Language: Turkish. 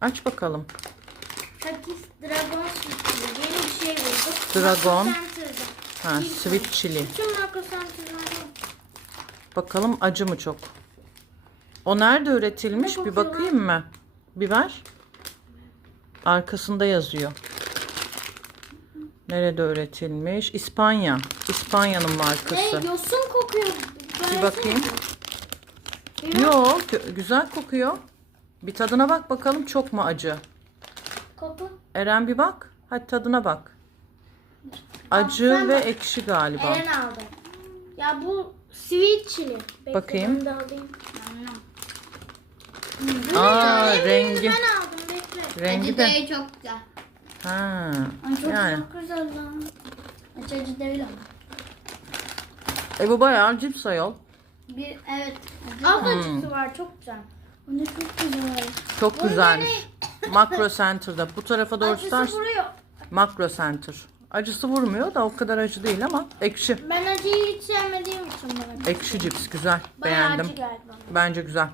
Aç bakalım. Takis Dragon Sweet Yeni bir şey bulduk. Dragon. Ha, sweet chili. Bütün Marco Bakalım acı mı çok? O nerede üretilmiş? Bir bakayım mı? Bir ver. Arkasında yazıyor. Nerede üretilmiş? İspanya. İspanya'nın Ne markası. yosun kokuyor. Bir bakayım. Yok, gü- güzel kokuyor. Bir tadına bak bakalım çok mu acı? Koku. Eren bir bak. Hadi tadına bak. Acı sen ve bak. ekşi galiba. Eren aldı. Ya bu sweet chili. Bekle, Bakayım. ben de alayım. Aa En rengi. ben aldım bekle. Rengi Acı de. değil çok güzel. Ha. Ay çok Yani. çok güzel lan. Hiç acı değil ama. E bu bayağı cips ayol. Bir evet. Acı Az Hmm. acısı var çok güzel. Ne çok güzel. Çok güzelmiş. Makro Center'da. Bu tarafa doğru Acısı tutarsan vuruyor. Makro Center. Acısı vurmuyor da o kadar acı değil ama ekşi. Ben acıyı hiç sevmediğim için bana. Ekşi cips güzel. Bayağı Beğendim. acı geldi bana. Bence güzel.